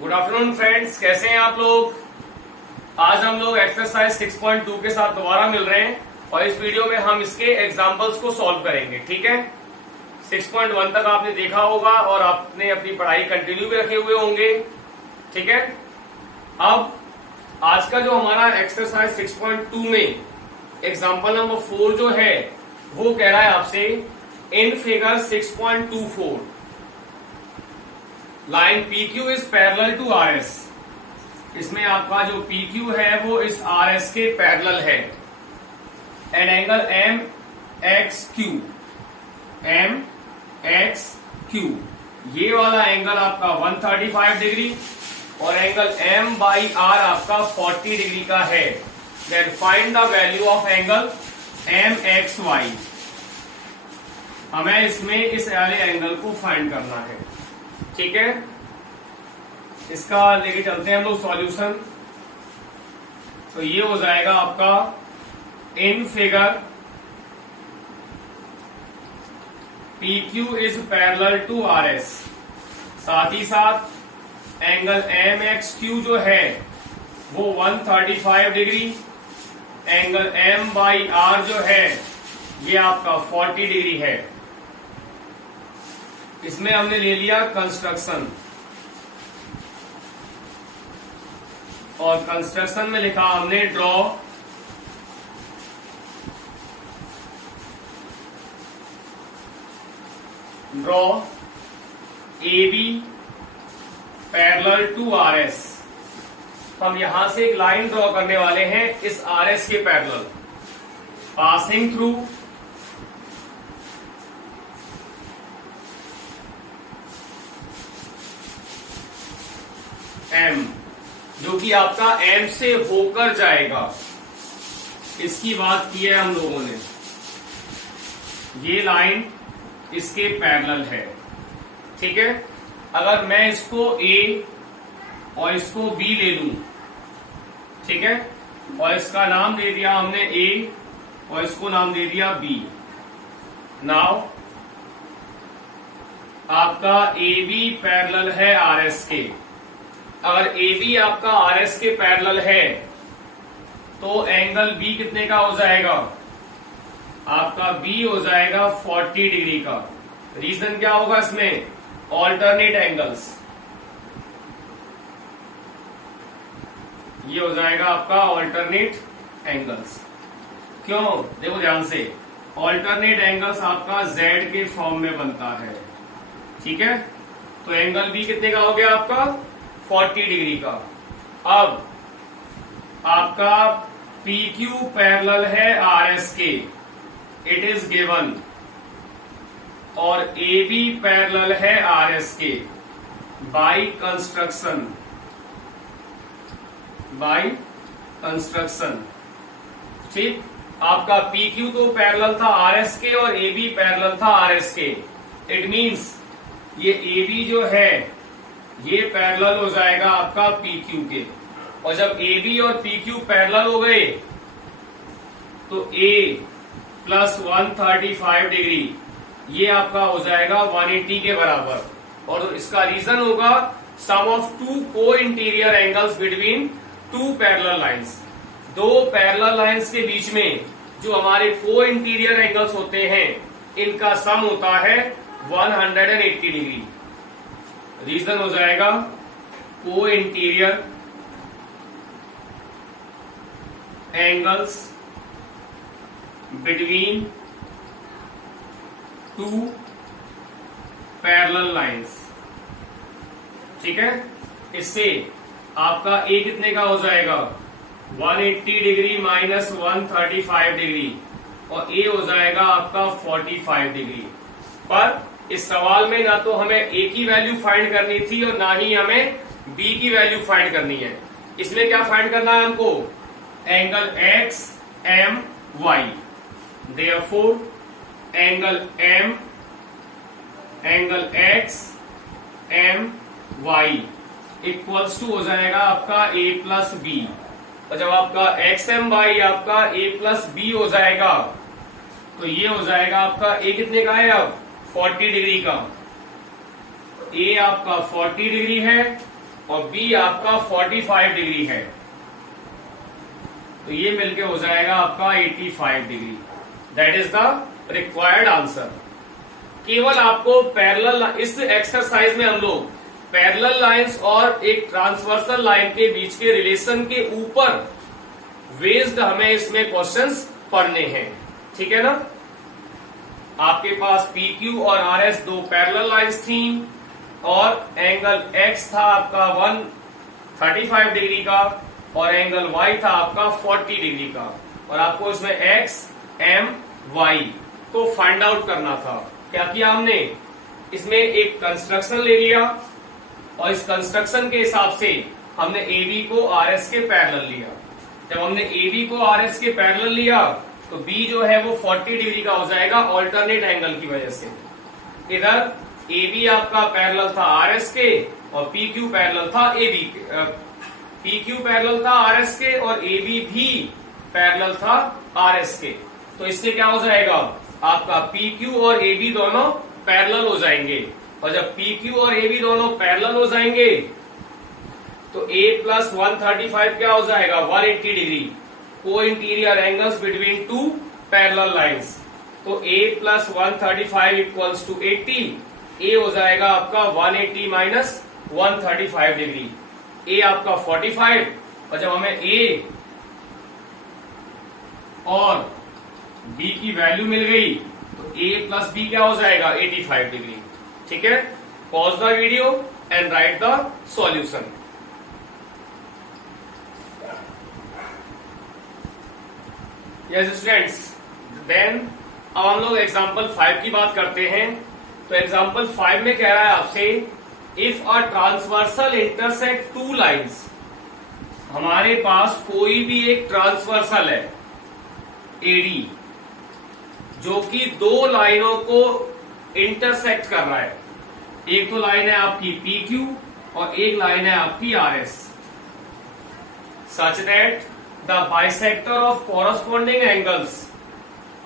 Good afternoon friends, कैसे हैं आप लोग। आज हम लोग एक्सरसाइज 6.2 के साथ दोबारा मिल रहे हैं और इस वीडियो में हम इसके एग्जाम्पल्स को सॉल्व करेंगे। ठीक है, 6.1 तक आपने देखा होगा और आपने अपनी पढ़ाई कंटिन्यू भी रखे हुए होंगे। ठीक है, अब आज का जो हमारा एक्सरसाइज 6.2 में एग्जाम्पल नंबर 4 जो है वो कह रहा है आपसे in figure 6.24 line PQ is parallel to RS। इसमें आपका जो PQ है वो इस RS के पैरेलल है एंड एंगल MXQ ये वाला एंगल आपका 135 डिग्री और एंगल M/R आपका 40 डिग्री का है। Then find the value of angle MXY। हमें इसमें इस वाले एंगल को फाइंड करना है। ठीक है, इसका लेके चलते हैं हम लोग सॉल्यूशन। तो ये हो जाएगा आपका in figure PQ is parallel to RS, साथ ही साथ एंगल MXQ जो है वो 135 डिग्री, एंगल M/R जो है ये आपका 40 डिग्री है। इसमें हमने ले लिया कंस्ट्रक्शन और कंस्ट्रक्शन में लिखा हमने draw AB parallel to RS। हम यहां से एक लाइन ड्रॉ करने वाले हैं इस RS के पैरेलल, पासिंग थ्रू M, जो कि आपका M से होकर जाएगा। इसकी बात की है हम लोगों ने। ये लाइन इसके पैरेलल है। ठीक है, अगर मैं इसको A और इसको B ले लूं, ठीक है, और इसका नाम दे दिया हमने A और इसको नाम दे दिया B। नाउ आपका AB पैरेलल है RS के। अगर AB आपका RS के पैरेलल है तो एंगल B कितने का हो जाएगा? आपका B हो जाएगा 40 डिग्री का। रीजन क्या होगा इसमें? Alternate angles. ये हो जाएगा आपका ऑल्टरनेट एंगल्स। क्यों? देखो ध्यान से, ऑल्टरनेट एंगल्स आपका Z के फॉर्म में बनता है। ठीक है, तो एंगल B कितने का हो गया आपका? 40 डिग्री का। अब आपका PQ पैरेलल है RS के, इट इज गिवन, और AB पैरेलल है RS के बाय कंस्ट्रक्शन। ठीक, आपका PQ तो पैरेलल था RS के और AB पैरेलल था RS के। इट मींस ये AB जो है ये पैरेलल हो जाएगा आपका PQ के, और जब AB और PQ पैरेलल हो गए तो A प्लस 135 डिग्री ये आपका हो जाएगा 180 के बराबर। और इसका रीजन होगा सम ऑफ टू को interior angles between two parallel lines. दो पैरेलल लाइंस के बीच में जो हमारे को इंटीरियर एंगल्स होते हैं इनका सम होता है 180 डिग्री। रीजन हो जाएगा को interior angles between two parallel lines. ठीक है, इससे आपका A कितने का हो जाएगा? 180 डिग्री माइनस 135 डिग्री, और A हो जाएगा आपका 45 डिग्री। पर इस सवाल में ना तो हमें A की वैल्यू फाइंड करनी थी और ना ही हमें B की वैल्यू फाइंड करनी है। इसमें क्या फाइंड करना है हमको? Angle XMY। Therefore angle XMY equals to हो जाएगा आपका A प्लस B। और जब आपका XMY आपका A प्लस B हो जाएगा तो ये हो जाएगा आपका A कितने का है? अब 40 डिग्री का। A आपका 40 डिग्री है और बी आपका 45 डिग्री है, तो ये मिलके हो जाएगा आपका 85 degree. That is the required answer. केवल आपको पैरेलल, इस एक्सरसाइज में हम लोग पैरेलल लाइंस और एक ट्रांसवर्सल लाइन के बीच के रिलेशन के ऊपर बेस्ड हमें इसमें क्वेश्चंस पढ़ने हैं, ठीक है ना। आपके पास PQ और RS दो पैरेलल लाइंस थी और एंगल X था आपका 135 डिग्री का और एंगल Y था आपका 40 डिग्री का, और आपको इसमें X, M, Y को फाइंड आउट करना था। क्या किया हमने, इसमें एक कंस्ट्रक्शन ले लिया और इस कंस्ट्रक्शन के हिसाब से हमने AB को RS के पैरेलल लिया। जब हमने AB को RS के पैरेलल लिया तो B जो है वो 40 डिग्री का हो जाएगा ऑल्टरनेट एंगल की वजह से। इधर AB आपका पैरेलल था RS के और PQ पैरेलल था AB के, PQ पैरेलल था RS के और AB भी पैरेलल था RS के। तो इससे क्या हो जाएगा, आपका PQ और AB दोनों पैरेलल हो जाएंगे, और जब PQ और AB दोनों पैरेलल हो जाएंगे तो A प्लस 135 क्या हो जाएगा, 180 degree. Co interior angles between two parallel lines, तो A plus 135 equals to 80। A हो जाएगा आपका 180 माइनस 135 डिग्री। A आपका 45, और जब हमें A और B की वैल्यू मिल गई तो A प्लस B क्या हो जाएगा, 85 डिग्री। ठीक है, pause the video and write the solution. Yes students, then अब हम लोग एग्जाम्पल 5 की बात करते हैं। तो एग्जाम्पल 5 में कह रहा है आपसे, if a transversal intersect two lines, हमारे पास कोई भी एक ट्रांसवर्सल है AD जो कि दो लाइनों को इंटरसेक्ट कर रहा है। एक तो लाइन है आपकी PQ और एक लाइन है आपकी RS, such that the bisector of corresponding angles.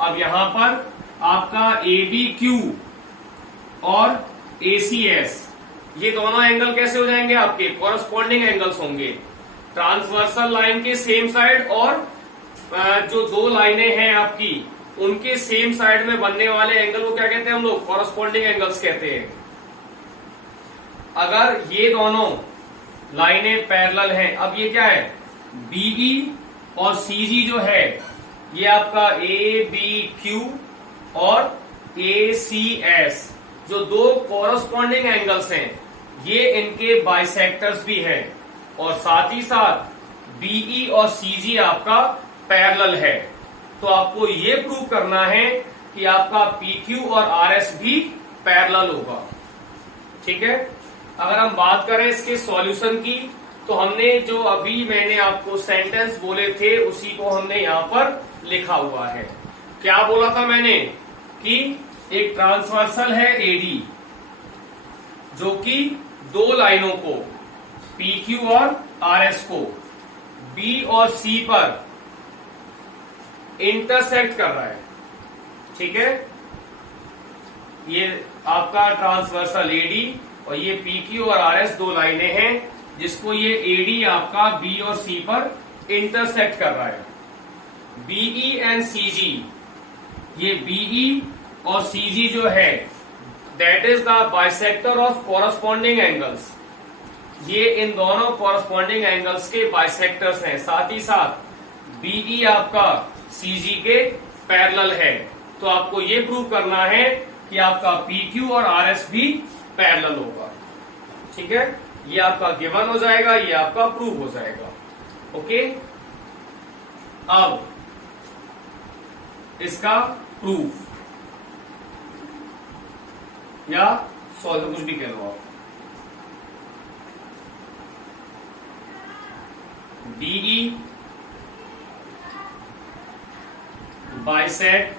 अब यहां पर आपका ABQ और ACS, ये दोनों एंगल कैसे हो जाएंगे, आपके कॉरस्पॉन्डिंग एंगल्स होंगे। ट्रांसवर्सल लाइन के सेम साइड और जो दो लाइनें हैं आपकी उनके सेम साइड में बनने वाले एंगल को क्या कहते हैं हम लोग, कॉरस्पॉन्डिंग एंगल्स कहते हैं। अगर ये दोनों लाइनें पैरेलल हैं, अब ये क्या है, BE और CG जो है ये आपका ABQ और ACS, जो दो कॉरस्पॉन्डिंग एंगल्स हैं, ये इनके बाइसेक्टर्स भी हैं, और साथ ही साथ BE और CG आपका पैरेलल है। तो आपको ये प्रूव करना है कि आपका PQ और RS भी पैरेलल होगा। ठीक है, अगर हम बात करें इसके सॉल्यूशन की, तो हमने जो अभी मैंने आपको सेंटेंस बोले थे उसी को हमने यहां पर लिखा हुआ है। क्या बोला था मैंने कि एक ट्रांसवर्सल है AD जो कि दो लाइनों को PQ और RS को B और C पर इंटरसेक्ट कर रहा है। ठीक है, ये आपका ट्रांसवर्सल AD और ये PQ और RS दो लाइनें हैं जिसको ये AD आपका B और C पर इंटरसेक्ट कर रहा है। BE एंड CG, ये BE और CG जो है that is the bisector of corresponding angles, ये इन दोनों कॉरस्पॉन्डिंग एंगल्स के बाइसेक्टर्स हैं। साथ ही साथ BE आपका CG के पैरेलल है। तो आपको ये प्रूव करना है कि आपका PQ और RS भी पैरेलल होगा। ठीक है, ये आपका गिवन हो जाएगा, ये आपका प्रूव हो जाएगा। ओके, अब इसका प्रूफ या सॉल्व, कुछ भी कह लो आप। BE bisect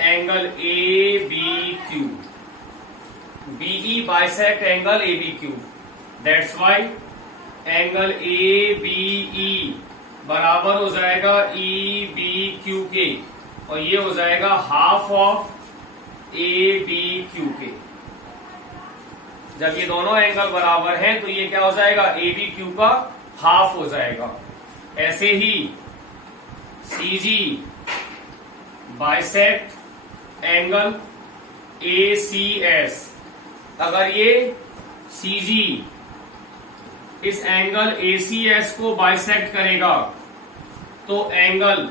angle ABQ, BE bisect angle ABQ, that's why angle ABE बराबर हो जाएगा EBQ के, और ये हो जाएगा हाफ ऑफ ABQ के। जब ये दोनों एंगल बराबर हैं तो ये क्या हो जाएगा, ए बी क्यू का हाफ हो जाएगा। ऐसे ही C G bisect angle A C S, अगर ये सी जी इस एंगल ए सी एस को बाइसेक्ट करेगा तो एंगल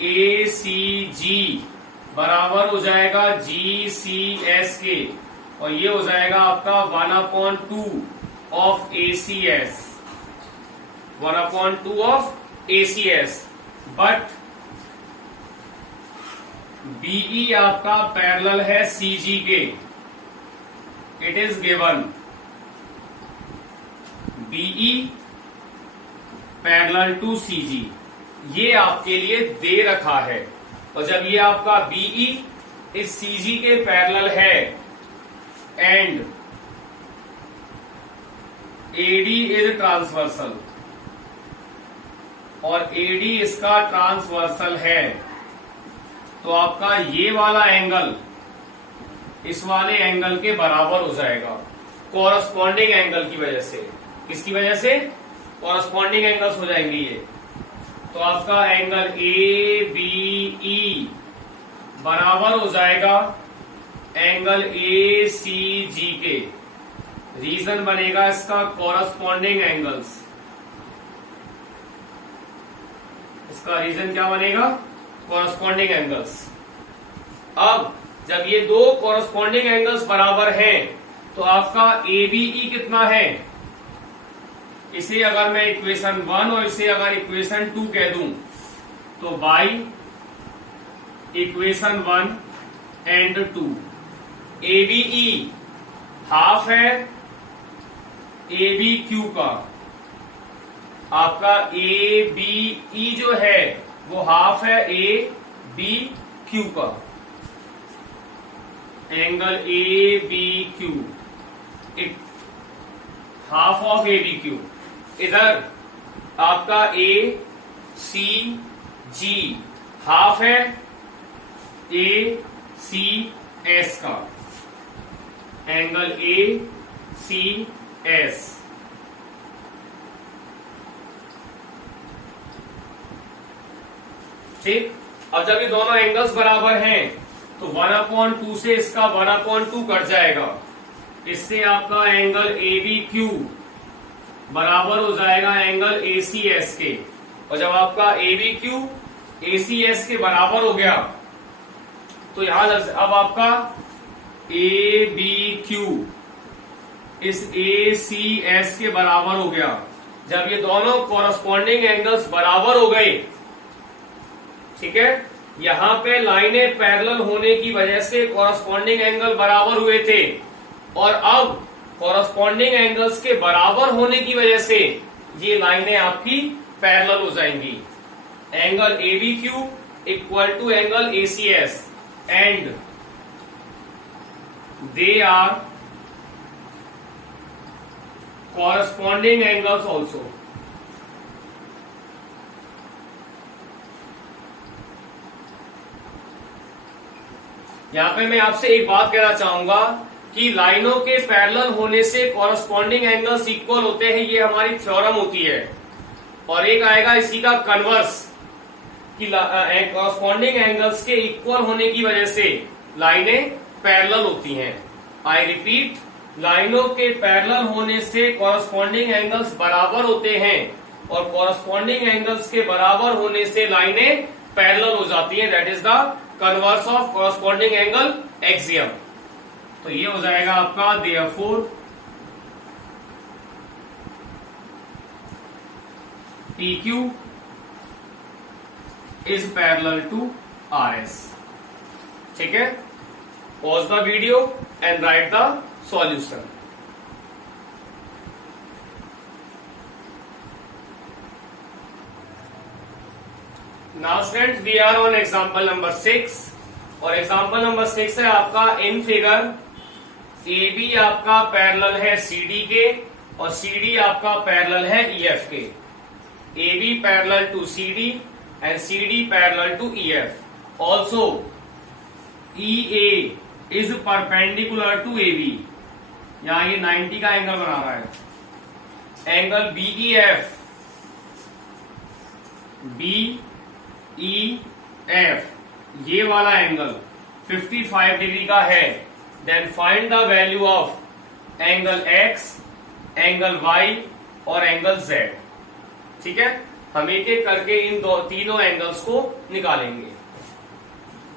ए सी जी बराबर हो जाएगा जी सी एस के, और ये हो जाएगा आपका 1/2 of A C S, 1/2 of A C S. But BE आपका पैरेलल है सी जी के, it is given BE parallel to C G, ये आपके लिए दे रखा है। और जब ये आपका बीई इस सी जी के पैरेलल है एंड एडी इज ट्रांसवर्सल और एडी इसका ट्रांसवर्सल है, तो आपका ये वाला एंगल इस वाले एंगल के बराबर हो जाएगा कॉरस्पॉन्डिंग एंगल की वजह से। किसकी वजह से? कॉरस्पॉन्डिंग एंगल्स हो जाएंगे ये। तो आपका एंगल ए बी ई बराबर हो जाएगा एंगल ए सी जी के। रीजन बनेगा इसका कॉरस्पॉन्डिंग एंगल्स, इसका रीजन क्या बनेगा? Corresponding angles. अब जब ये दो कॉरस्पॉन्डिंग एंगल्स बराबर हैं तो आपका ए बी ई कितना है? इसे अगर मैं इक्वेशन 1 और इसे अगर इक्वेशन 2 कह दूं तो by equation 1 and 2 A B E half है ए बी क्यू का, आपका ए बी ई जो है वो हाफ है ए बी क्यू का। Angle A B Q half of A B Q. इधर आपका ए सी जी हाफ है ए सी एस का, एंगल ए सी एस। ठीक, अब जब ये दोनों एंगल्स बराबर हैं तो 1/2 से इसका 1/2 कट जाएगा, इससे आपका एंगल ए बी क्यू बराबर हो जाएगा एंगल ए सी एस के। और जब आपका A B Q A C S के बराबर हो गया तो यहां अब आपका ए बी क्यू इस ए सी एस के बराबर हो गया। जब ये दोनों कॉरस्पॉन्डिंग एंगल्स बराबर हो गए, ठीक है, यहां पे लाइनें पैरेलल होने की वजह से कॉरस्पॉन्डिंग एंगल बराबर हुए थे, और अब कॉरस्पॉन्डिंग एंगल्स के बराबर होने की वजह से ये लाइनें आपकी पैरेलल हो जाएंगी। Angle A B Q equal to angle A C S and they are corresponding angles also. यहां पे मैं आपसे एक बात कहना चाहूंगा कि लाइनों के पैरेलल होने से कॉरस्पॉन्डिंग एंगल्स इक्वल होते हैं, ये हमारी थ्योरम होती है। और एक आएगा इसी का कन्वर्स कि कॉरस्पॉन्डिंग एंगल्स के इक्वल होने की वजह से लाइनें पैरेलल होती हैं। आई रिपीट, लाइनों के पैरेलल होने से कॉरस्पॉन्डिंग एंगल्स बराबर होते हैं और कॉरस्पॉन्डिंग एंगल्स के बराबर होने से लाइनें पैरेलल हो जाती हैं। That is the converse of corresponding angle axiom. तो ये हो जाएगा आपका therefore PQ is parallel to RS। ठीक है, pause the video and write the solution. Now students, we are on example number 6 और एग्जाम्पल नंबर 6 है आपका इन फिगर ए बी आपका पैरेलल है CD के और CD आपका पैरेलल है EF के। AB parallel to CD and CD parallel to EF. Also, EA is perpendicular to AB यहां ये 90 का एंगल बना रहा है, एंगल BEF, BEF ये वाला एंगल 55 डिग्री का है, then find the value of angle X, angle Y और एंगल Z। ठीक है, हम एक एक करके इन तीनों एंगल्स को निकालेंगे।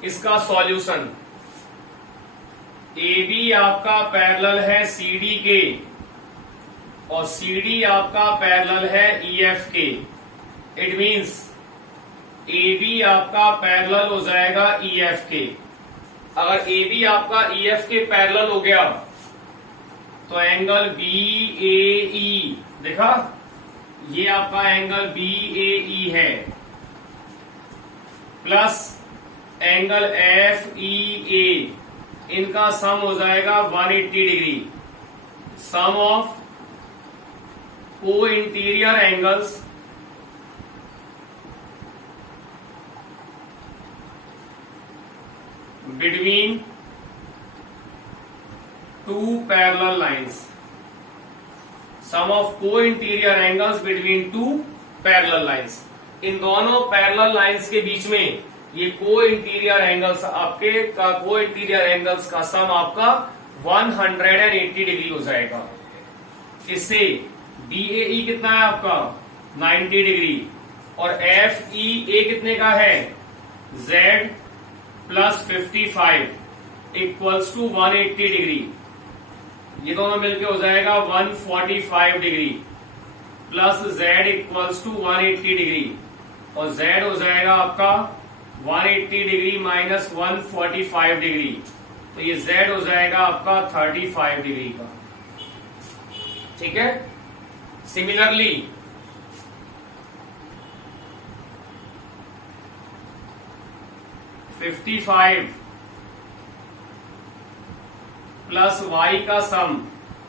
इसका सॉल्यूशन, AB आपका पैरेलल है CD के और CD आपका पैरेलल है EF के। इट मींस AB आपका पैरेलल हो जाएगा EF के। अगर AB आपका EF के पैरेलल हो गया तो एंगल BAE, देखा, ये आपका एंगल BAE है, प्लस एंगल FEA, इनका सम हो जाएगा 180 डिग्री। सम ऑफ को interior angles between two parallel lines, sum of को interior angles between two parallel lines. इन दोनों पैरेलल लाइंस के बीच में ये को इंटीरियर एंगल्स आपके का को इंटीरियर एंगल्स का सम आपका 180 डिग्री हो जाएगा। इससे BAE कितना है आपका 90 डिग्री और FEA कितने का है Z plus 55 equals to 180 degree. ये दोनों मिलके हो जाएगा 145 degree plus Z equals to 180 degree और Z हो जाएगा आपका 180 डिग्री माइनस 145 डिग्री, तो ये Z हो जाएगा आपका 35 डिग्री का। ठीक है, सिमिलरली $55 प्लस Y का सम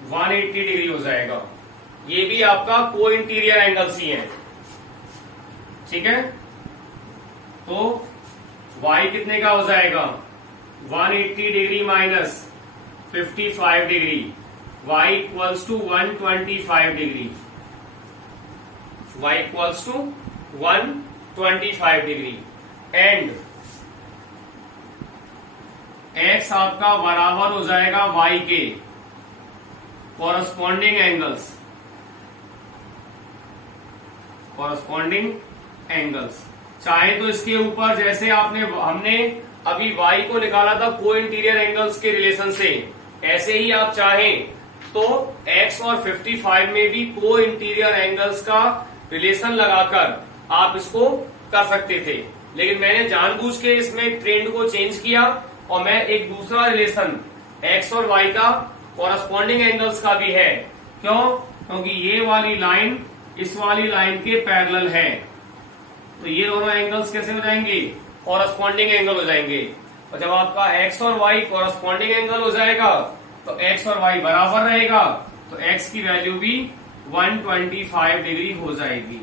180 डिग्री हो जाएगा। ये भी आपका को इंटीरियर एंगल्स ही है। ठीक है, तो Y कितने का हो जाएगा 180 degree minus 55 degree, Y equals to 125 degree, Y equals to 125 degree and X आपका बराबर हो जाएगा Y के कॉरस्पॉन्डिंग एंगल्स। चाहे तो इसके ऊपर जैसे हमने अभी Y को निकाला था को इंटीरियर एंगल्स के रिलेशन से, ऐसे ही आप चाहें तो X और 55 में भी को इंटीरियर एंगल्स का रिलेशन लगाकर आप इसको कर सकते थे, लेकिन मैंने जानबूझ के इसमें ट्रेंड को चेंज किया और मैं एक दूसरा रिलेशन X और Y का कॉरस्पॉन्डिंग एंगल्स का भी है। क्यों? क्योंकि ये वाली लाइन इस वाली लाइन के पैरेलल है, तो ये दोनों एंगल्स कैसे हो जाएंगे कॉरस्पॉन्डिंग एंगल हो जाएंगे। और जब आपका X और Y कॉरस्पॉन्डिंग एंगल हो जाएगा तो X और Y बराबर रहेगा, तो X की वैल्यू भी 125 डिग्री हो जाएगी।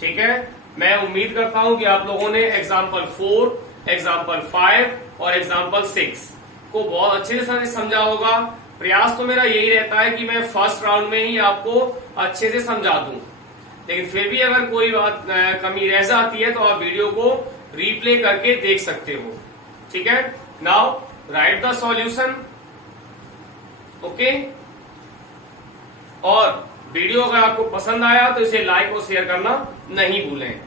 ठीक है, मैं उम्मीद करता हूं कि आप लोगों ने एग्जाम्पल 4, एग्जाम्पल 5 और एग्जाम्पल 6 को बहुत अच्छे से समझा होगा। प्रयास तो मेरा यही रहता है कि मैं फर्स्ट राउंड में ही आपको अच्छे से समझा दूं, लेकिन फिर भी अगर कोई बात कमी रह जाती है तो आप वीडियो को रिप्ले करके देख सकते हो। ठीक है, now right the solution. Okay, और वीडियो अगर आपको पसंद आया तो इसे लाइक और शेयर करना नहीं भूलें।